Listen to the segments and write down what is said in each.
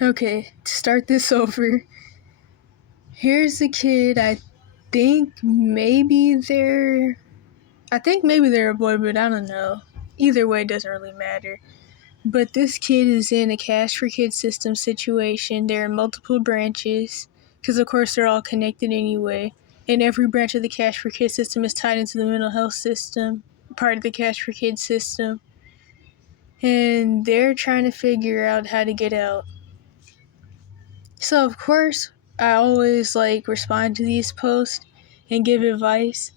Okay, to start this over, here's a kid. I think maybe they're a boy, but I don't know. Either way, it doesn't really matter. But this kid is in a cash for kids system situation. There are multiple branches, because of course they're all connected anyway. And every branch of the cash for kids system is tied into the mental health system, part of the cash for kids system. And they're trying to figure out how to get out. So of course, I always respond to these posts and give advice.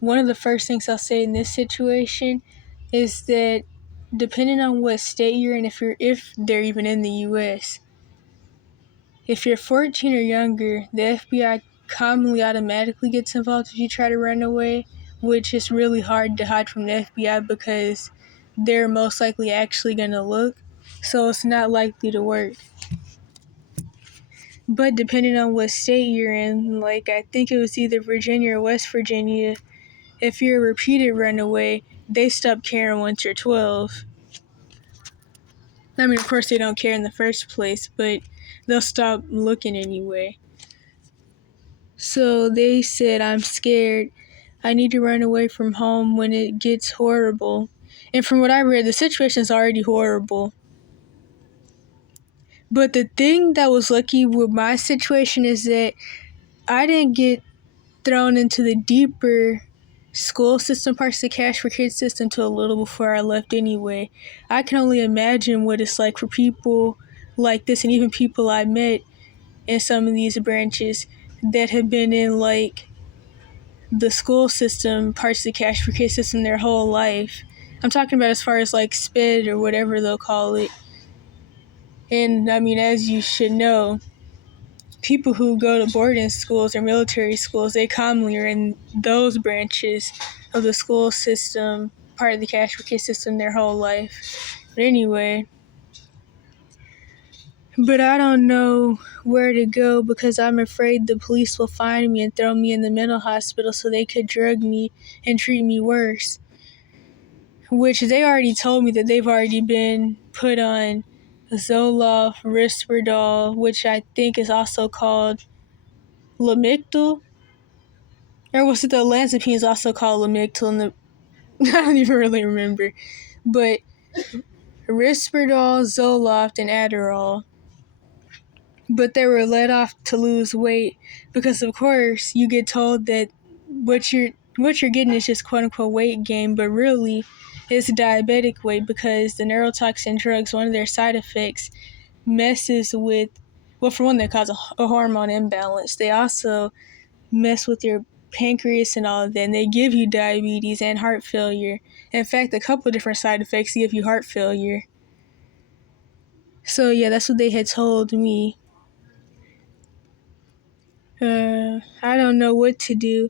One of the first things I'll say in this situation is that depending on what state you're in, if they're even in the US, if you're 14 or younger, the FBI commonly automatically gets involved if you try to run away, which is really hard to hide from the FBI because they're most likely actually going to look, so it's not likely to work. But depending on what state you're in, I think it was either Virginia or West Virginia, if you're a repeated runaway, they stop caring once you're 12. I mean, of course they don't care in the first place, but they'll stop looking anyway. So they said, I'm scared. I need to run away from home when it gets horrible. And from what I read, the situation's already horrible. But the thing that was lucky with my situation is that I didn't get thrown into the deeper school system parts of the cash for kids system until a little before I left anyway. I can only imagine what it's like for people like this, and even people I met in some of these branches that have been in the school system parts of the cash for kids system their whole life. I'm talking about as far as SPED or whatever they'll call it. And I mean, as you should know, people who go to boarding schools or military schools, they commonly are in those branches of the school system, part of the cash for kids system their whole life. But anyway, but I don't know where to go because I'm afraid the police will find me and throw me in the mental hospital so they could drug me and treat me worse. Which they already told me that they've already been put on Zoloft, Risperdal, which I think is also called Lamictal. Or was it the olanzapine is also called Lamictal? And I don't even really remember. But Risperdal, Zoloft, and Adderall. But they were let off to lose weight because, of course, you get told that what you're getting is just quote unquote weight gain, but really it's diabetic weight because the neurotoxin drugs, one of their side effects, messes with, well, for one, they cause a hormone imbalance. They also mess with your pancreas and all of that, and they give you diabetes and heart failure. In fact, a couple of different side effects give you heart failure. So yeah, that's what they had told me. I don't know what to do.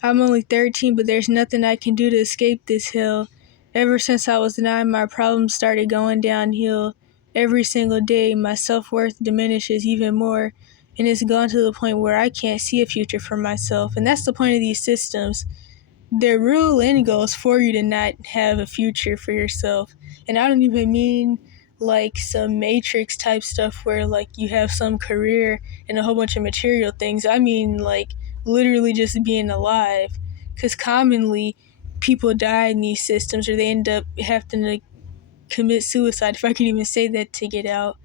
I'm only 13, but there's nothing I can do to escape this hell. Ever since I was 9, my problems started going downhill. Every single day, my self-worth diminishes even more, and it's gone to the point where I can't see a future for myself. And that's the point of these systems. Their real end goal is for you to not have a future for yourself. And I don't even mean some Matrix type stuff where you have some career and a whole bunch of material things. I mean literally just being alive. Because commonly people die in these systems or they end up having to commit suicide, if I can even say that, to get out.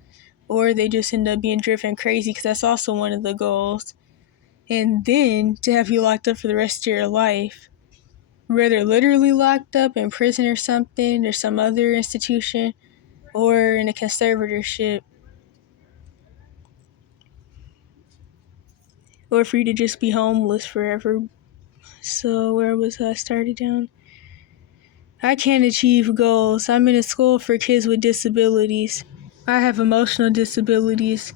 Or they just end up being driven crazy because that's also one of the goals. And then to have you locked up for the rest of your life. Whether literally locked up in prison or something, or some other institution, or in a conservatorship. Or for you to just be homeless forever. So where was I started down? I can't achieve goals. I'm in a school for kids with disabilities. I have emotional disabilities.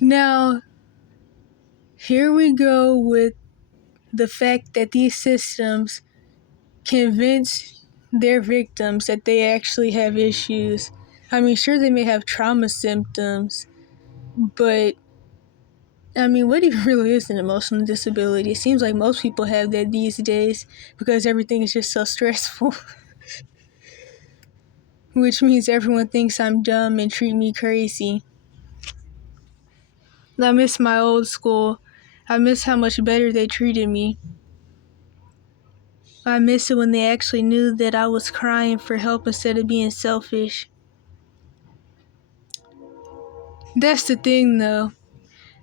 Now, here we go with the fact that these systems convince their victims that they actually have issues. I mean, sure, they may have trauma symptoms, but I mean, what even really is an emotional disability? It seems like most people have that these days because everything is just so stressful. Which means everyone thinks I'm dumb and treat me crazy. I miss my old school. I miss how much better they treated me. I miss it when they actually knew that I was crying for help instead of being selfish. That's the thing, though.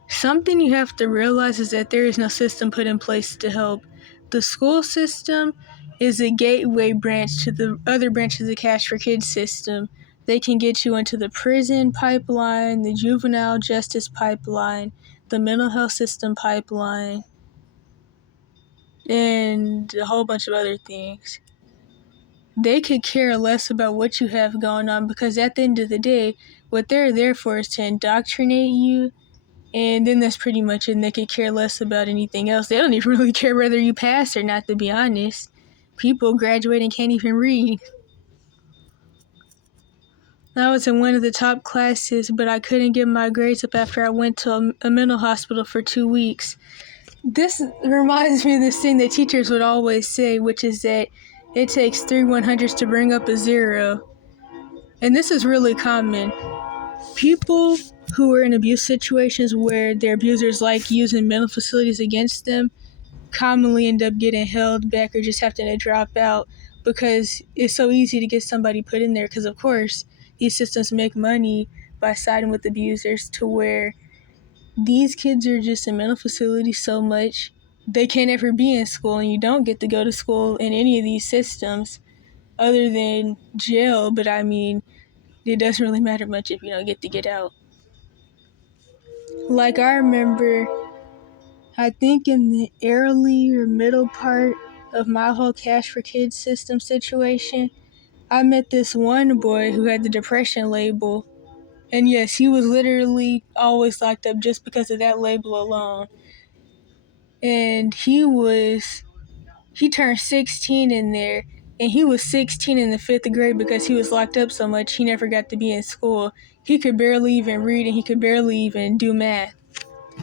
Something you have to realize is that there is no system put in place to help. The school system is a gateway branch to the other branches of the Cash for Kids system. They can get you into the prison pipeline, the juvenile justice pipeline, the mental health system pipeline, and a whole bunch of other things. They could care less about what you have going on because at the end of the day, what they're there for is to indoctrinate you, and then that's pretty much it. And they could care less about anything else. They don't even really care whether you pass or not, to be honest. People graduate and can't even read. I was in one of the top classes, but I couldn't get my grades up after I went to a mental hospital for 2 weeks. This reminds me of this thing that teachers would always say, which is that it takes 3 100s to bring up a 0. And this is really common. People who are in abuse situations where their abusers like using mental facilities against them commonly end up getting held back or just having to drop out because it's so easy to get somebody put in there because, of course, these systems make money by siding with abusers to where these kids are just in mental facilities so much they can't ever be in school, and you don't get to go to school in any of these systems other than jail, but I mean, it doesn't really matter much if you don't get to get out. Like, I remember, I think in the early or middle part of my whole Cash for Kids system situation, I met this one boy who had the depression label. And yes, he was literally always locked up just because of that label alone. And he turned 16 in there, and he was 16 in the 5th grade because he was locked up so much he never got to be in school. He could barely even read, and he could barely even do math.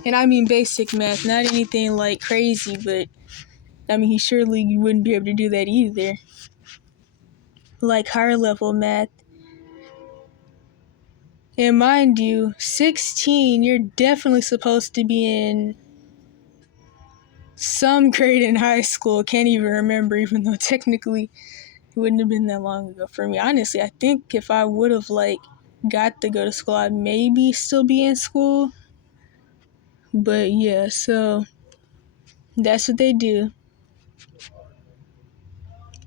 And I mean basic math, not anything like crazy, but I mean he surely wouldn't be able to do that either. Like higher level math. And mind you, 16, you're definitely supposed to be in some grade in high school. Can't even remember, even though technically it wouldn't have been that long ago for me. Honestly, I think if I would have got to go to school, I'd maybe still be in school. But yeah, so that's what they do.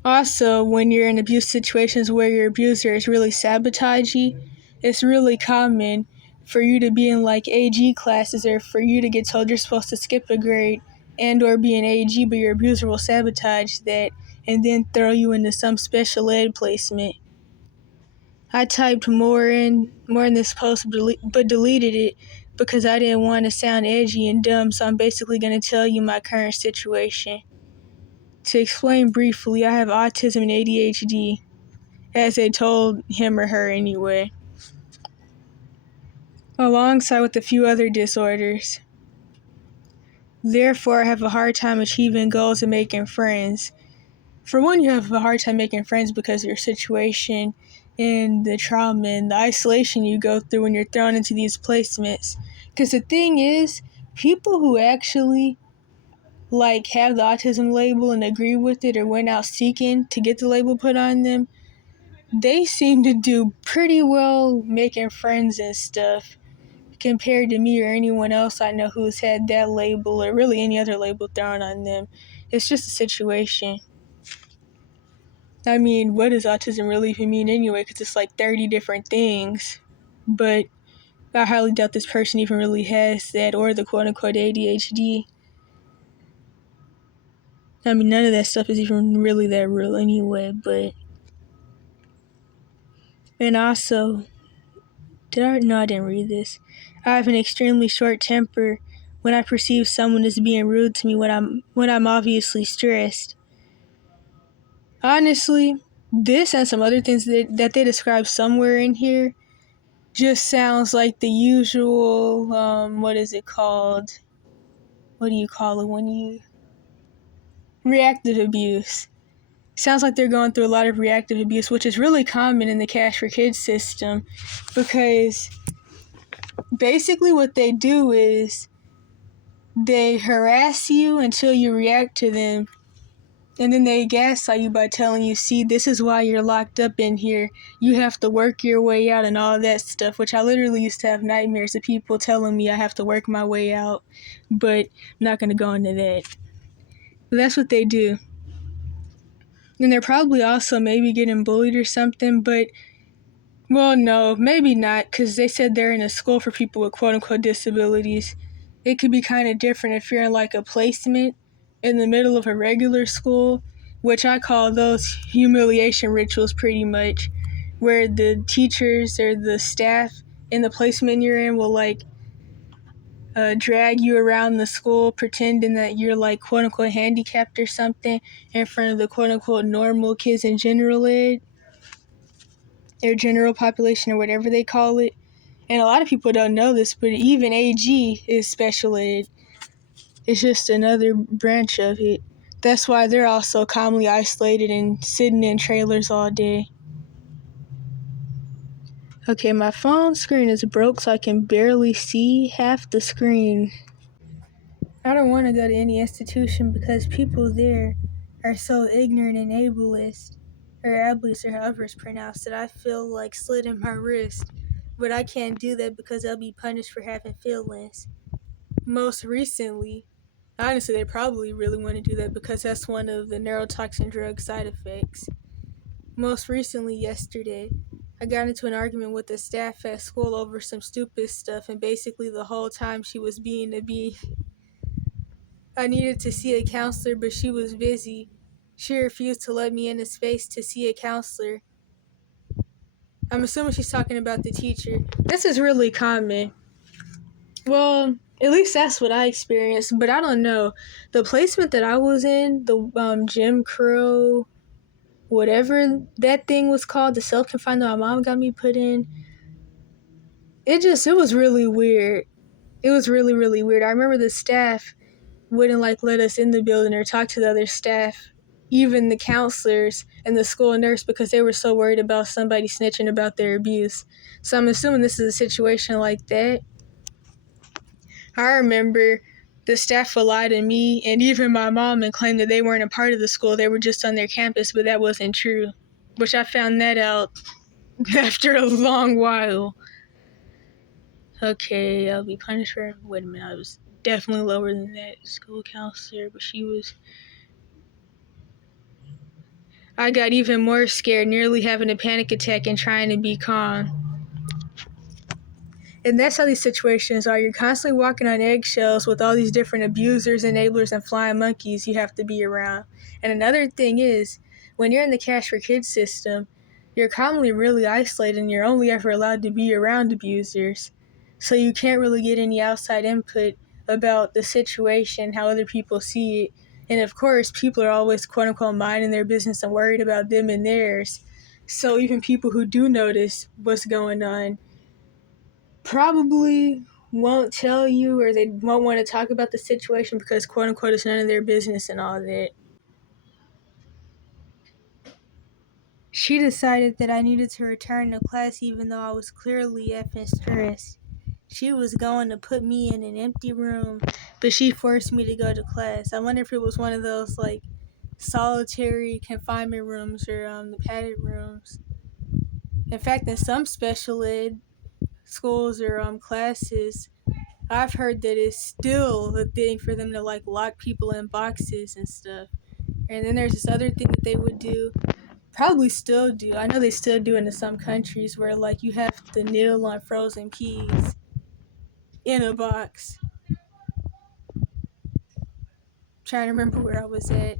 Also, when you're in abuse situations where your abuser is really sabotagey, it's really common for you to be in AG classes or for you to get told you're supposed to skip a grade and or be an AG, but your abuser will sabotage that and then throw you into some special ed placement. I typed more in this post but deleted it because I didn't want to sound edgy and dumb, so I'm basically going to tell you my current situation. To explain briefly, I have autism and ADHD, as they told him or her anyway, alongside with a few other disorders. Therefore, I have a hard time achieving goals and making friends. For one, you have a hard time making friends because of your situation and the trauma and the isolation you go through when you're thrown into these placements. Because the thing is, people who actually have the autism label and agree with it or went out seeking to get the label put on them, they seem to do pretty well making friends and stuff compared to me or anyone else I know who's had that label or really any other label thrown on them. It's just a situation. I mean, what does autism really even mean anyway? Because it's 30 different things. But I highly doubt this person even really has that or the quote-unquote ADHD. I mean, none of that stuff is even really that real anyway, but... And also, I didn't read this. I have an extremely short temper when I perceive someone as being rude to me when I'm obviously stressed. Honestly, this and some other things that they describe somewhere in here just sounds like the usual, what is it called? What do you call it when you... Reactive abuse. Sounds like they're going through a lot of reactive abuse, which is really common in the Cash for Kids system because basically what they do is they harass you until you react to them. And then they gaslight you by telling you, see, this is why you're locked up in here. You have to work your way out and all that stuff, which I literally used to have nightmares of people telling me I have to work my way out. But I'm not going to go into that. But that's what they do. And they're probably also maybe getting bullied or something, but, well, no, maybe not, because they said they're in a school for people with quote-unquote disabilities. It could be kind of different if you're in like a placement in the middle of a regular school, which I call those humiliation rituals pretty much, where the teachers or the staff in the placement you're in will like drag you around the school pretending that you're like quote unquote handicapped or something in front of the quote unquote normal kids in general ed or general population or whatever they call it. And a lot of people don't know this, but even AG is special ed. It's just another branch of it. That's why they're also commonly isolated and sitting in trailers all day. Okay, my phone screen is broke, so I can barely see half the screen. I don't want to go to any institution because people there are so ignorant and ableist, or however it's pronounced, that I feel like slitting my wrist. But I can't do that because I'll be punished for having feelings. Most recently, honestly, they probably really want to do that because that's one of the neurotoxin drug side effects. Most recently, yesterday, I got into an argument with the staff at school over some stupid stuff, and basically the whole time she was being a bee. I needed to see a counselor, but she was busy. She refused to let me in the space to see a counselor. I'm assuming she's talking about the teacher. This is really common. Well, at least that's what I experienced, but I don't know. The placement that I was in, the Jim Crow, whatever that thing was called, the self-confined that my mom got me put in, it was really weird. It was really, really weird. I remember the staff wouldn't like let us in the building or talk to the other staff, even the counselors and the school nurse, because they were so worried about somebody snitching about their abuse. So I'm assuming this is a situation like that. I remember the staff would lie to me and even my mom and claim that they weren't a part of the school, they were just on their campus, but that wasn't true, which I found that out after a long while. Okay, I'll be punished for, wait a minute, I was definitely lower than that school counselor, but I got even more scared, nearly having a panic attack and trying to be calm. And that's how these situations are. You're constantly walking on eggshells with all these different abusers, enablers, and flying monkeys you have to be around. And another thing is, when you're in the Cash for Kids system, you're commonly really isolated and you're only ever allowed to be around abusers. So you can't really get any outside input about the situation, how other people see it. And of course, people are always quote unquote minding their business and worried about them and theirs. So even people who do notice what's going on probably won't tell you, or they won't want to talk about the situation because quote unquote it's none of their business and all that. She decided that I needed to return to class even though I was clearly effing stressed. She was going to put me in an empty room, but she forced me to go to class. I wonder if it was one of those like solitary confinement rooms or the padded rooms. In fact, in some special ed schools or classes, I've heard that it's still a thing for them to like lock people in boxes and stuff. And then there's this other thing that they would do, probably still do. I know they still do in some countries where like you have to kneel on frozen peas in a box. Trying to remember where I was at.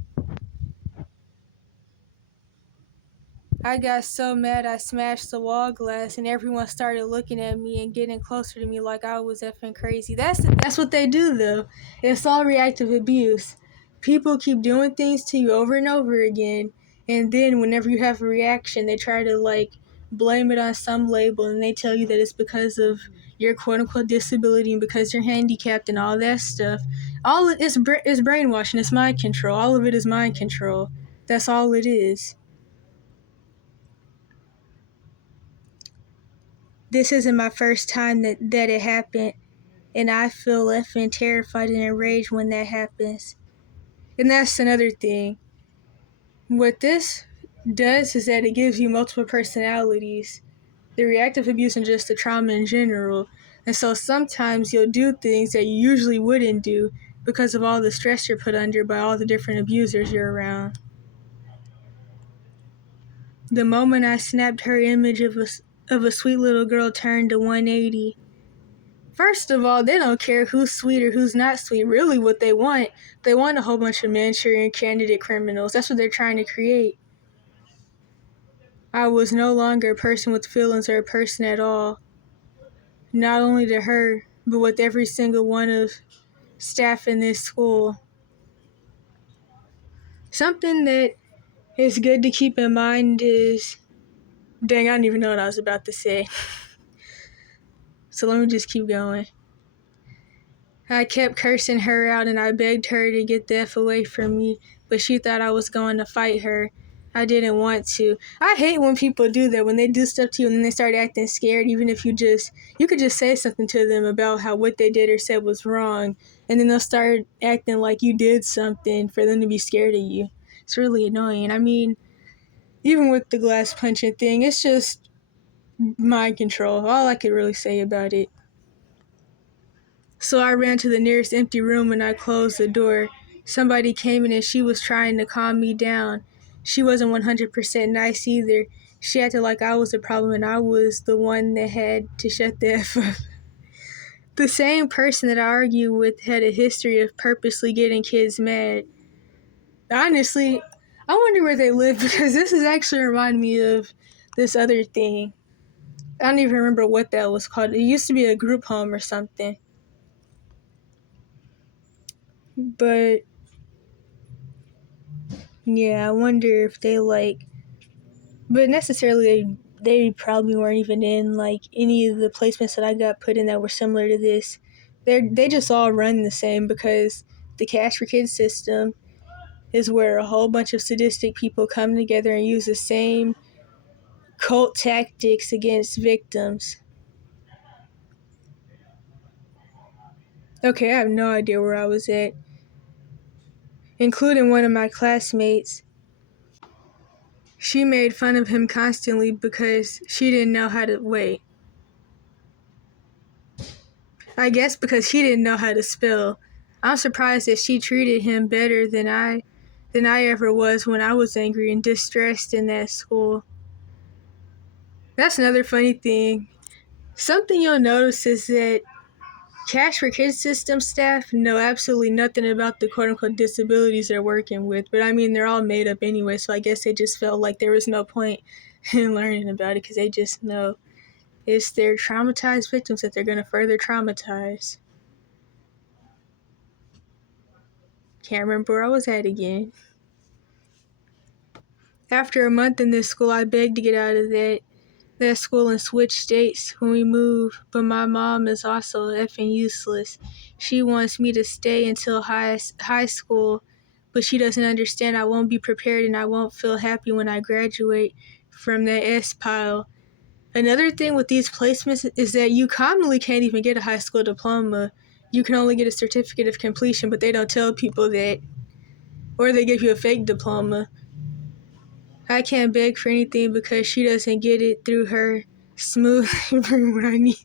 I got so mad I smashed the wall glass and everyone started looking at me and getting closer to me like I was effing crazy. That's what they do though. It's all reactive abuse. People keep doing things to you over and over again, and then whenever you have a reaction, they try to like blame it on some label and they tell you that it's because of your quote unquote disability and because you're handicapped and all that stuff. All it is brainwashing. It's mind control. All of it is mind control. That's all it is. This isn't my first time that it happened, and I feel effing terrified and enraged when that happens. And that's another thing. What this does is that it gives you multiple personalities. The reactive abuse and just the trauma in general. And so sometimes you'll do things that you usually wouldn't do because of all the stress you're put under by all the different abusers you're around. The moment I snapped her image of a sweet little girl turned to 180. First of all, they don't care who's sweet or who's not sweet. Really what they want a whole bunch of Manchurian candidate criminals. That's what they're trying to create. I was no longer a person with feelings or a person at all. Not only to her, but with every single one of staff in this school. Something that is good to keep in mind is, dang, I don't even know what I was about to say. So let me just keep going. I kept cursing her out and I begged her to get the F away from me, but she thought I was going to fight her. I didn't want to. I hate when people do that, when they do stuff to you and then they start acting scared, even if you could just say something to them about how what they did or said was wrong, and then they'll start acting like you did something for them to be scared of you. It's really annoying. I mean, even with the glass punching thing, it's just mind control. All I could really say about it. So I ran to the nearest empty room and I closed the door. Somebody came in and she was trying to calm me down. She wasn't 100% nice either. She acted like I was the problem and I was the one that had to shut the F up. The same person that I argued with had a history of purposely getting kids mad. Honestly, I wonder where they live because this is actually reminding me of this other thing. I don't even remember what that was called. It used to be a group home or something. But yeah, I wonder if they but necessarily they probably weren't even in any of the placements that I got put in that were similar to this. They just all run the same because the Cash for Kids system is where a whole bunch of sadistic people come together and use the same cult tactics against victims. Okay, I have no idea where I was at, including one of my classmates. She made fun of him constantly because she didn't know how to wait. I guess because he didn't know how to spell. I'm surprised that she treated him better than I ever was when I was angry and distressed in that school. That's another funny thing. Something you'll notice is that Cash for Kids system staff know absolutely nothing about the quote-unquote disabilities they're working with, but I mean, they're all made up anyway, so I guess they just felt like there was no point in learning about it because they just know it's their traumatized victims that they're going to further traumatize. Can't remember where I was at again. After a month in this school, I begged to get out of that school and switch states when we move, but my mom is also effing useless. She wants me to stay until high school, but she doesn't understand I won't be prepared and I won't feel happy when I graduate from that S pile. Another thing with these placements is that you commonly can't even get a high school diploma. You can only get a certificate of completion, but they don't tell people that, or they give you a fake diploma. I can't beg for anything because she doesn't get it through her smooth bring what I need.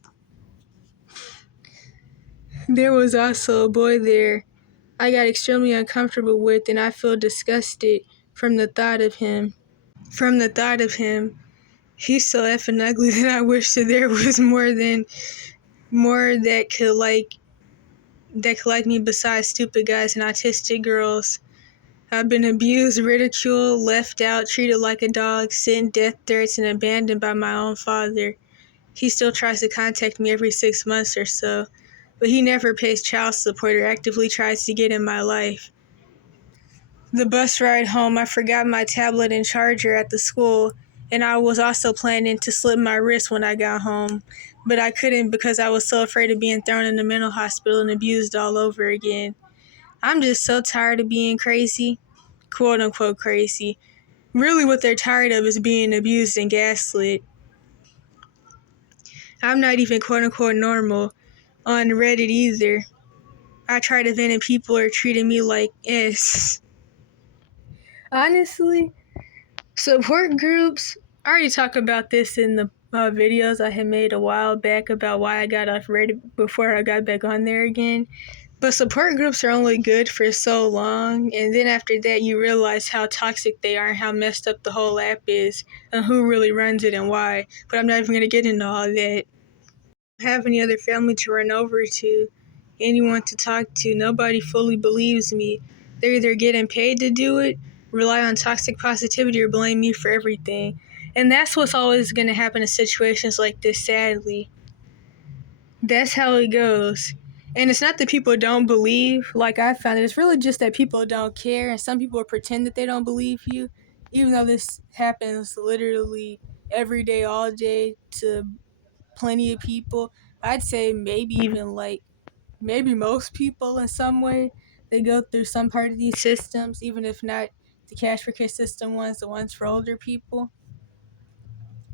There was also a boy there I got extremely uncomfortable with, and I feel disgusted from the thought of him. He's so effing ugly that I wish that there was more that could like me besides stupid guys and autistic girls. I've been abused, ridiculed, left out, treated like a dog, sent death threats, and abandoned by my own father. He still tries to contact me every 6 months or so, but he never pays child support or actively tries to get in my life. The bus ride home, I forgot my tablet and charger at the school, and I was also planning to slip my wrist when I got home, but I couldn't because I was so afraid of being thrown in the mental hospital and abused all over again. I'm just so tired of being crazy. Quote unquote crazy. Really what they're tired of is being abused and gaslit. I'm not even quote unquote normal on Reddit either. I try to vent and people are treating me like S. Honestly, support groups, I already talked about this in the videos I had made a while back about why I got off Reddit before I got back on there again. But support groups are only good for so long, and then after that you realize how toxic they are and how messed up the whole app is and who really runs it and why. But I'm not even going to get into all that. I don't have any other family to run over to, anyone to talk to. Nobody fully believes me. They're either getting paid to do it, rely on toxic positivity, or blame me for everything. And that's what's always going to happen in situations like this, sadly. That's how it goes. And it's not that people don't believe, like I found it. It's really just that people don't care, and some people pretend that they don't believe you, even though this happens literally every day, all day to plenty of people. I'd say maybe even maybe most people in some way. They go through some part of these systems, even if not the cash for kids system ones, the ones for older people.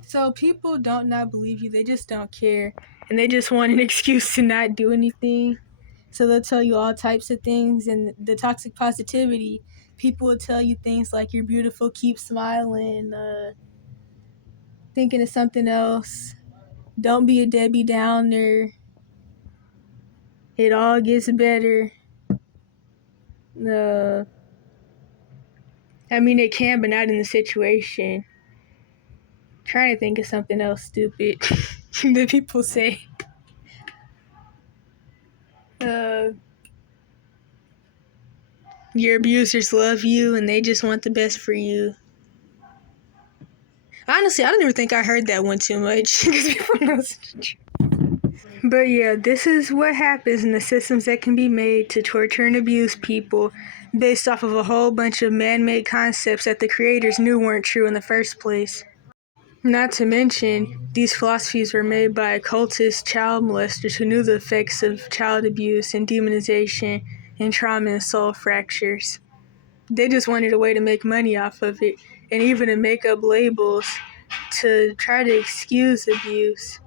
So people don't not believe you, they just don't care. And they just want an excuse to not do anything. So they'll tell you all types of things. And the toxic positivity, people will tell you things like you're beautiful, keep smiling, thinking of something else. Don't be a Debbie Downer. It all gets better. I mean, it can, but not in the situation. Trying to think of something else stupid that people say. Your abusers love you and they just want the best for you. Honestly, I don't even think I heard that one too much because people know it's true. But yeah, this is what happens in the systems that can be made to torture and abuse people based off of a whole bunch of man-made concepts that the creators knew weren't true in the first place. Not to mention, these philosophies were made by occultist child molesters who knew the effects of child abuse and demonization and trauma and soul fractures. They just wanted a way to make money off of it, and even to make up labels to try to excuse abuse.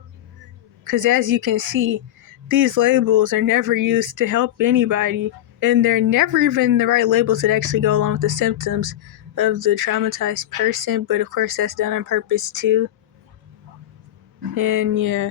Because as you can see, these labels are never used to help anybody, and they're never even the right labels that actually go along with the symptoms of the traumatized person, but of course that's done on purpose too. And yeah.